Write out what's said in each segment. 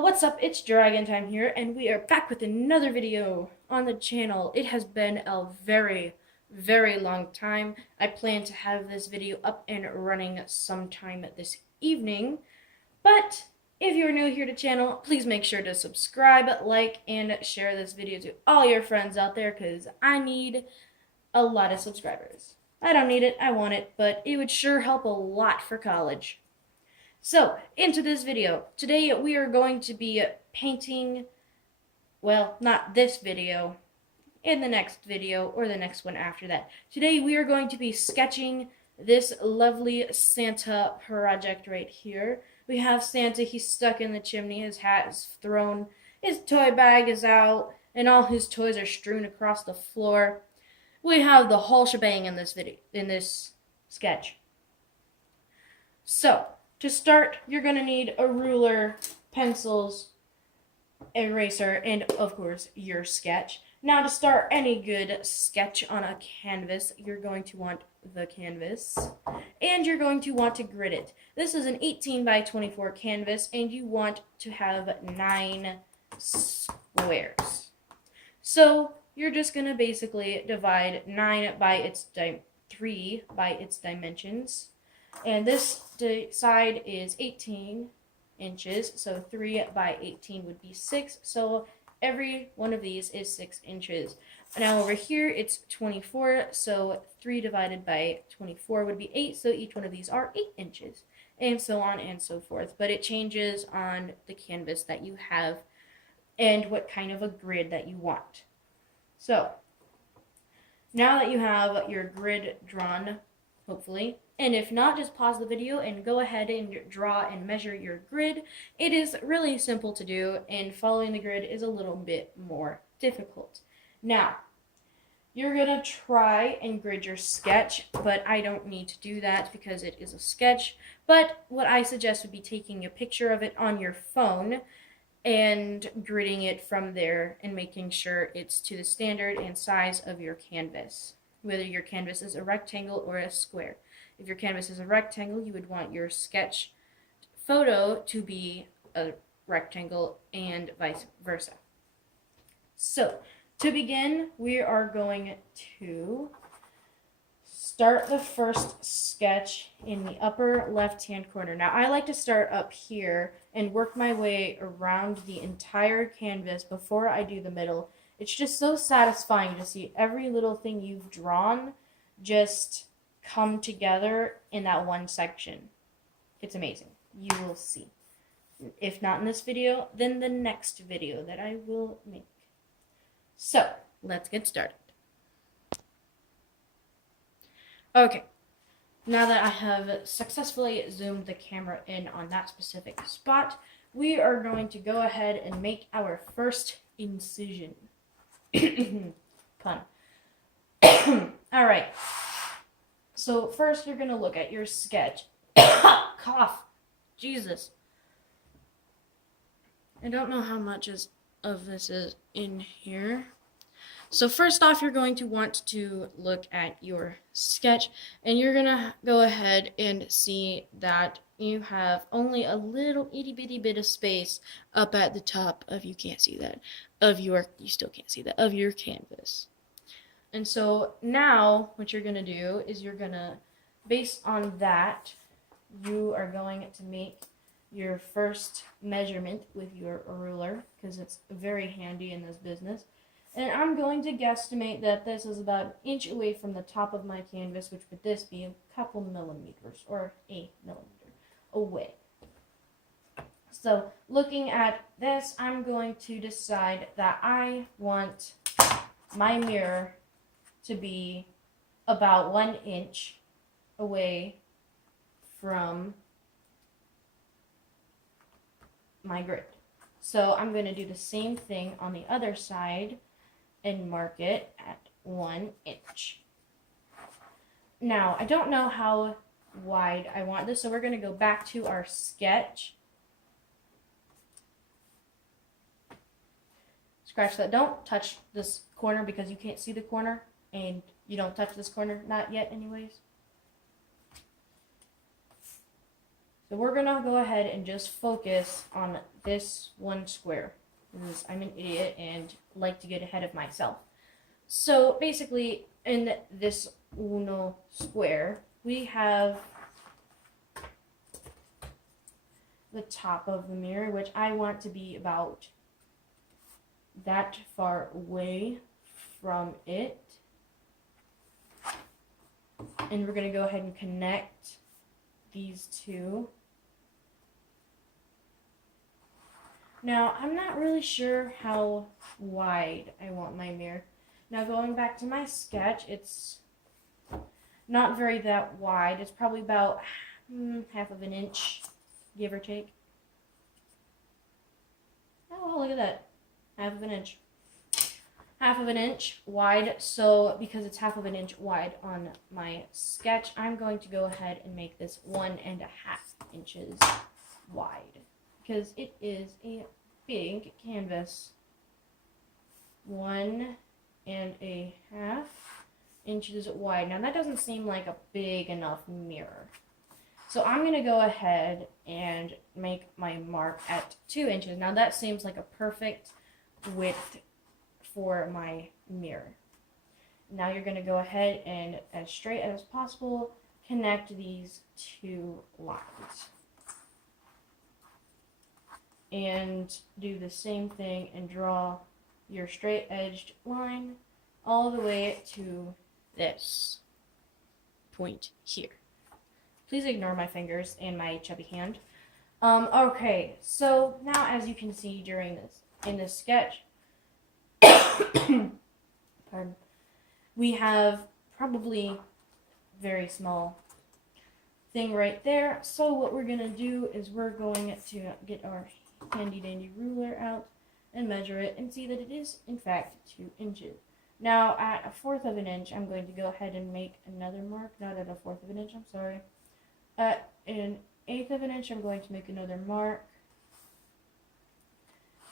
What's up? It's Dragon Time here, and we are back with another video on the channel. It has been a very long time. I plan to have this video up and running sometime this evening, but if you're new here to the channel, please make sure to subscribe, like, and share this video to all your friends out there, because I need a lot of subscribers. I don't need it, I want it, but it would sure help a lot for college. So, into this video. Today we are going to be painting, well, not this video, in the next video or the next one after that. Today we are going to be sketching this lovely Santa project right here. We have Santa, he's stuck in the chimney, his hat is thrown, his toy bag is out, and all his toys are strewn across the floor. We have the whole shebang in this sketch. So, to start, you're going to need a ruler, pencils, eraser, and of course, your sketch. Now, to start any good sketch on a canvas, you're going to want the canvas, and you're going to want to grid it. This is an 18 by 24 canvas, and you want to have 9 squares. So, you're just going to basically divide 9 by its 3 by its dimensions. And this side is 18 inches, so 3 by 18 would be 6. So every one of these is 6 inches. Now over here it's 24, so 3 divided by 24 would be 8, so each one of these are 8 inches, and so on and so forth. But it changes on the canvas that you have and what kind of a grid that you want. So now that you have your grid drawn, hopefully, and if not, just pause the video and go ahead and draw and measure your grid. It is really simple to do, and following the grid is a little bit more difficult. Now, you're going to try and grid your sketch, but I don't need to do that because it is a sketch. But what I suggest would be taking a picture of it on your phone and gridding it from there and making sure it's to the standard and size of your canvas, whether your canvas is a rectangle or a square. If your canvas is a rectangle, you would want your sketch photo to be a rectangle and vice versa. So, to begin, we are going to start the first sketch in the upper left-hand corner. Now, I like to start up here and work my way around the entire canvas before I do the middle. It's just so satisfying to see every little thing you've drawn just come together in that one section. It's amazing. You will see. If not in this video, then the next video that I will make. So, let's get started. Okay, now that I have successfully zoomed the camera in on that specific spot, we are going to go ahead and make our first incision. Pun. Alright. So first you're going to look at your sketch. Cough. Jesus. I don't know how much of this is in here. So first off, you're going to want to look at your sketch, and you're going to go ahead and see that you have only a little itty bitty bit of space up at the top of, you can't see that, you still can't see that, of your canvas. And so now what you're going to do is you're going to, based on that, you are going to make your first measurement with your ruler, because it's very handy in this business. And I'm going to guesstimate that this is about an inch away from the top of my canvas, which would this be a couple millimeters, or a millimeter away. So looking at this, I'm going to decide that I want my mirror to be about 1 inch away from my grid. So I'm going to do the same thing on the other side and mark it at 1 inch. Now, I don't know how wide I want this, so we're going to go back to our sketch. Scratch that. Don't touch this corner because you can't see the corner, and you don't touch this corner, not yet anyways. So we're gonna go ahead and just focus on this one square, because I'm an idiot and like to get ahead of myself. So basically, in this uno square, we have the top of the mirror, which I want to be about that far away from it. And we're going to go ahead and connect these two. Now, I'm not really sure how wide I want my mirror. Now, going back to my sketch, it's not very that wide. It's probably about half of an inch, give or take. Oh, look at that. Half of an inch. Half of an inch wide. So because it's half of an inch wide on my sketch, I'm going to go ahead and make this 1.5 inches wide, because it is a big canvas. 1.5 inches wide. Now that doesn't seem like a big enough mirror. So I'm going to go ahead and make my mark at 2 inches. Now that seems like a perfect width for my mirror. Now you're going to go ahead and, as straight as possible, connect these two lines. And do the same thing and draw your straight edged line all the way to this point here. Please ignore my fingers and my chubby hand. Okay, so now as you can see in this sketch, pardon, we have probably very small thing right there. So what we're gonna do is we're going to get our handy dandy ruler out and measure it and see that it is in fact 2 inches. Now at 1/4 of an inch, I'm going to go ahead and make another mark. Not at 1/4 of an inch, I'm sorry. At 1/8 of an inch, I'm going to make another mark.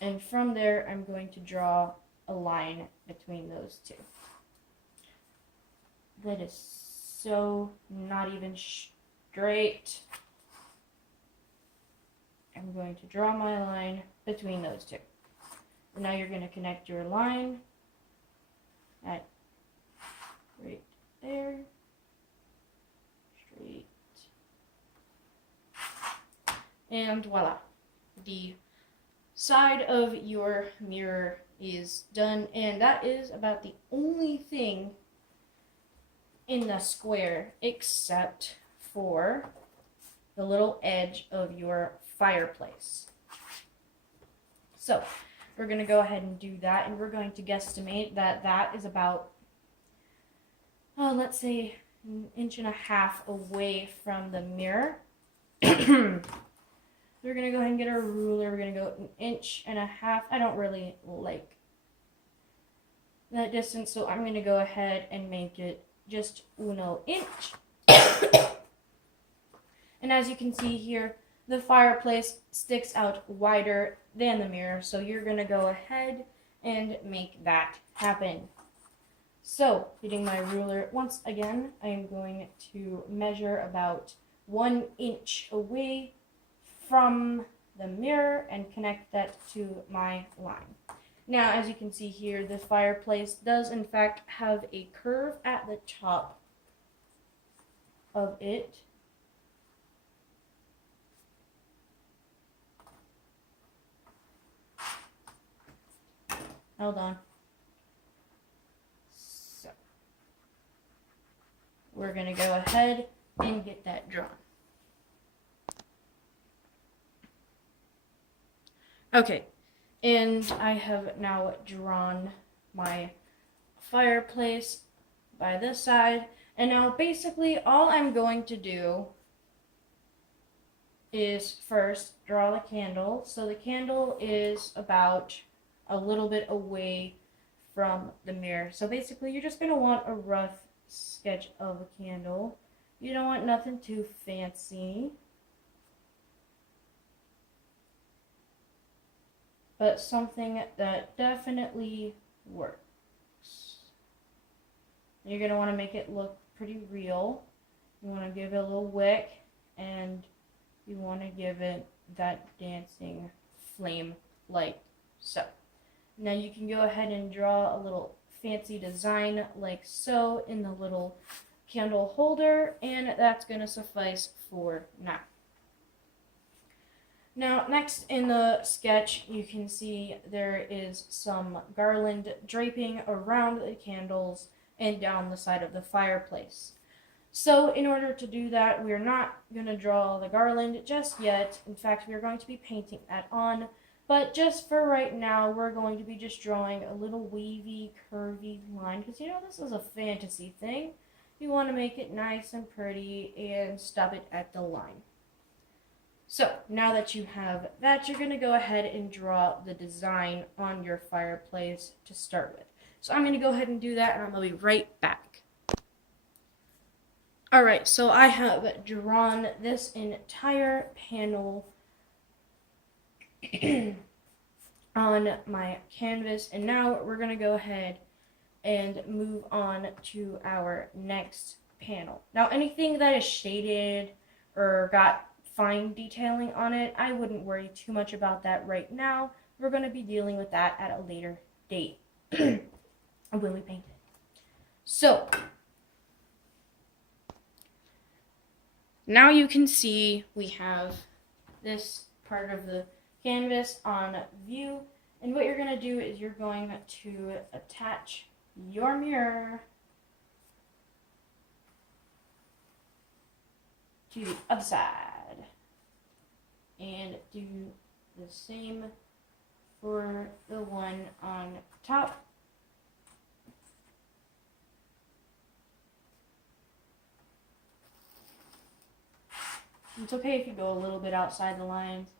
And from there, I'm going to draw a line between those two. That is so not even straight. I'm going to draw my line between those two. And now you're going to connect your line at right there. Straight. And voila. The side of your mirror is done, and that is about the only thing in the square except for the little edge of your fireplace. So we're going to go ahead and do that, and we're going to guesstimate that that is about, let's say, 1.5 inches away from the mirror. We're going to go ahead and get our ruler. We're going to go 1.5 inches. I don't really like that distance, so I'm going to go ahead and make it just 1 inch. And as you can see here, the fireplace sticks out wider than the mirror, so you're going to go ahead and make that happen. So, getting my ruler once again, I am going to measure about 1 inch away from the mirror and connect that to my line. Now, as you can see here, the fireplace does in fact have a curve at the top of it. Hold on. So, we're going to go ahead and get that drawn. Okay, and I have now drawn my fireplace by this side, and now basically all I'm going to do is first draw the candle. So the candle is about a little bit away from the mirror. So basically you're just going to want a rough sketch of a candle. You don't want nothing too fancy, but something that definitely works. You're going to want to make it look pretty real. You want to give it a little wick and you want to give it that dancing flame light. So now you can go ahead and draw a little fancy design like so in the little candle holder, and that's going to suffice for now. Now, next in the sketch, you can see there is some garland draping around the candles and down the side of the fireplace. So, in order to do that, we're not going to draw the garland just yet. In fact, we're going to be painting that on. But just for right now, we're going to be just drawing a little wavy, curvy line. Because, this is a fantasy thing. You want to make it nice and pretty and stop it at the line. So, now that you have that, you're going to go ahead and draw the design on your fireplace to start with. So, I'm going to go ahead and do that, and I'm going to be right back. Alright, so I have drawn this entire panel on my canvas, and now we're going to go ahead and move on to our next panel. Now, anything that is shaded or got fine detailing on it, I wouldn't worry too much about that right now. We're going to be dealing with that at a later date when we paint it. So, now you can see we have this part of the canvas on view, and what you're going to do is you're going to attach your mirror to the other side and do the same for the one on top. It's okay if you go a little bit outside the lines.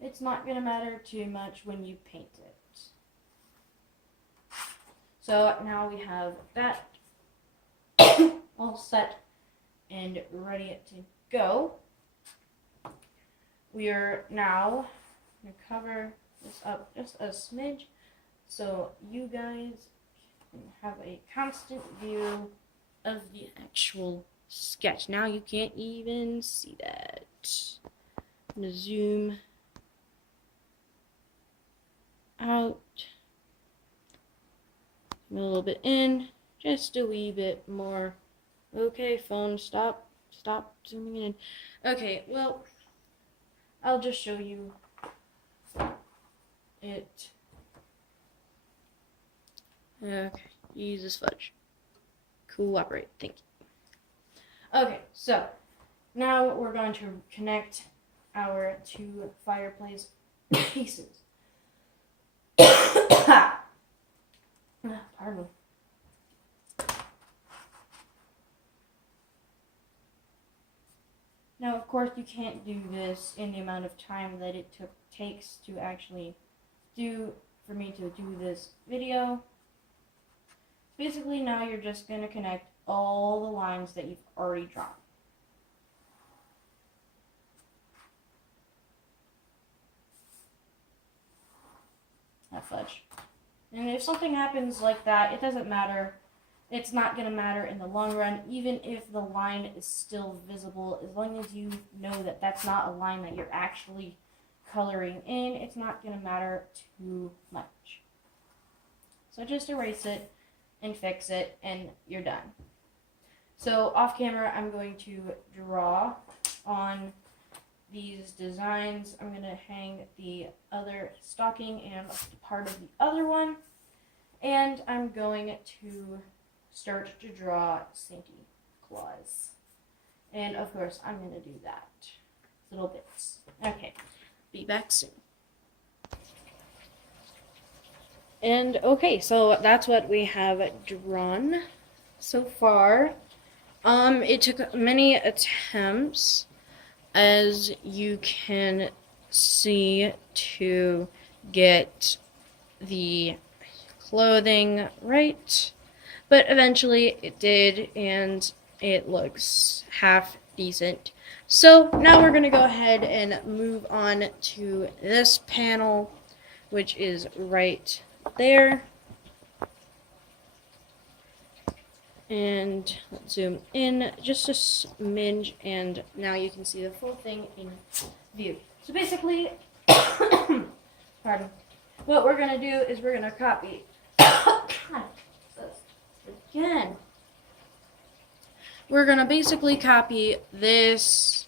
It's not going to matter too much when you paint it. So now we have that all set and ready to go. We are now going to cover this up just a smidge so you guys can have a constant view of the actual sketch. Now you can't even see that. I'm going to zoom out, a little bit in, just a wee bit more. Okay, phone, stop zooming in. Okay, well, I'll just show you it. Okay, Jesus fudge. Cooperate, thank you. Okay, so now we're going to connect our two fireplace pieces. Pardon me. Now, of course, you can't do this in the amount of time that it takes to actually for me to do this video. Basically, now you're just going to connect all the lines that you've already drawn. Fudge. And if something happens like that, it doesn't matter. It's not going to matter in the long run, even if the line is still visible. As long as you know that that's not a line that you're actually coloring in, it's not going to matter too much. So just erase it and fix it, and you're done. So off camera, I'm going to draw on these designs. I'm going to hang the other stocking and part of the other one, and I'm going to start to draw Santa Claus. And of course, I'm going to do that. Little bits. Okay, be back soon. And okay, so that's what we have drawn so far. It took many attempts, as you can see, to get the clothing right, but eventually it did, and it looks half decent. So now we're going to go ahead and move on to this panel, which is right there. And let's zoom in just a smidge, and now you can see the full thing in view. So basically, pardon, what we're gonna do is we're gonna copy, again, we're gonna basically copy this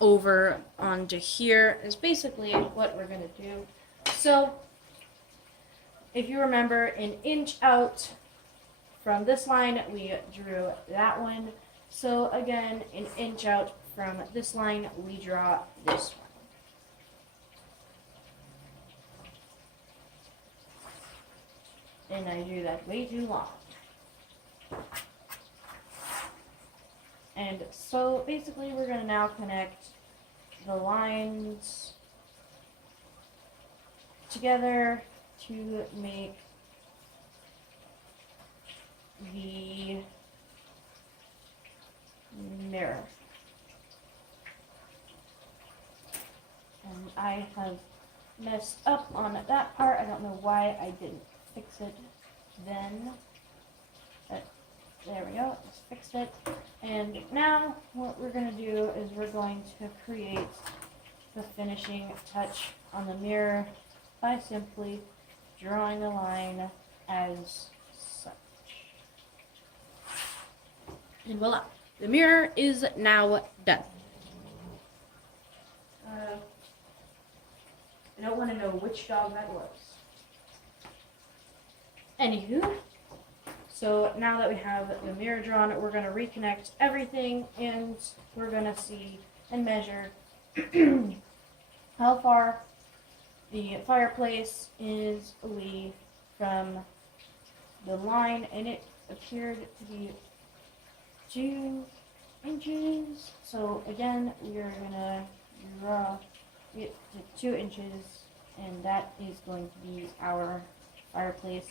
over onto here is basically what we're gonna do. So if you remember, an inch out from this line, we drew that one. So again, an inch out from this line, we draw this one. And I drew that way too long. And so basically we're going to now connect the lines together to make the mirror. And I have messed up on that part. I don't know why I didn't fix it then. But there we go, just fixed it. And now what we're going to do is we're going to create the finishing touch on the mirror by simply drawing a line as such. And voila, the mirror is now done. I don't want to know which dog that was. Anywho, so now that we have the mirror drawn, we're going to reconnect everything, and we're going to see and measure how far the fireplace is away from the line, and it appeared to be 2 inches. So again, we are going to draw it to 2 inches, and that is going to be our fireplace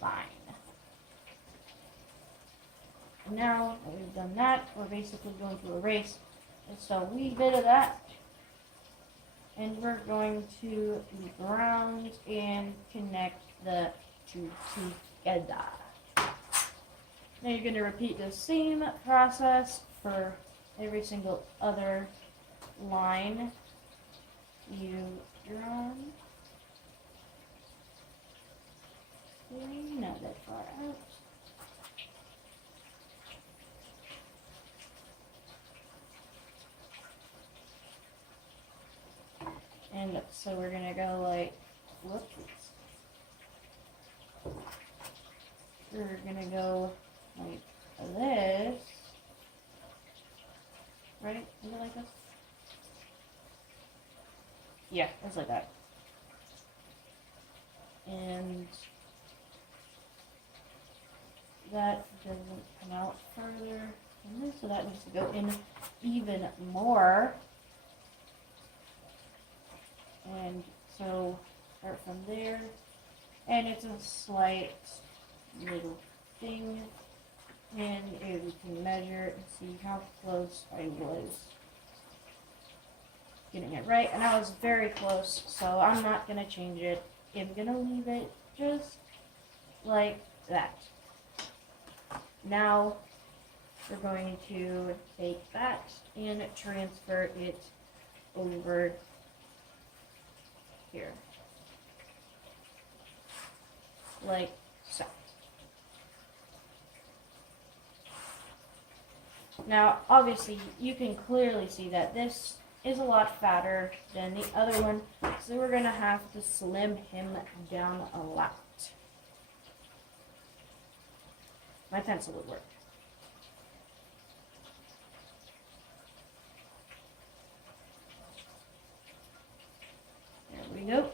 line. And now that we've done that, we're basically going to erase just a wee bit of that, and we're going to ground and connect the two together. Now you're going to repeat the same process for every single other line you've drawn. Not that far out. And so we're gonna go like, whoops. We're gonna go like this. Right? Is it like this? Yeah, it's like that. And that doesn't come out further than this, so that needs to go in even more. And so start from there, and it's a slight little thing, and you can measure and see how close I was getting it right, and I was very close, so I'm not going to change it. I'm going to leave it just like that. Now we're going to take that and transfer it over here, like so. Now, obviously, you can clearly see that this is a lot fatter than the other one, so we're going to have to slim him down a lot. My pencil would work. There we go.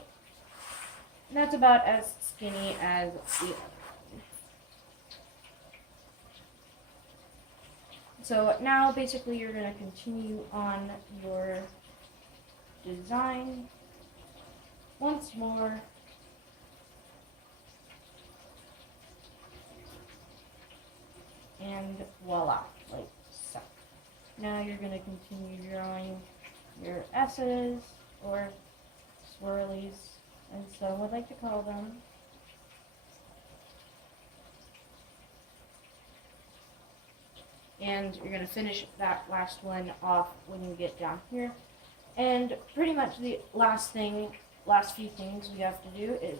And that's about as skinny as the other one. So now basically you're going to continue on your design once more. And voila, like so. Now you're going to continue drawing your S's, or swirlies, and some would like to call them. and you're going to finish that last one off when you get down here. And pretty much the last few things we have to do is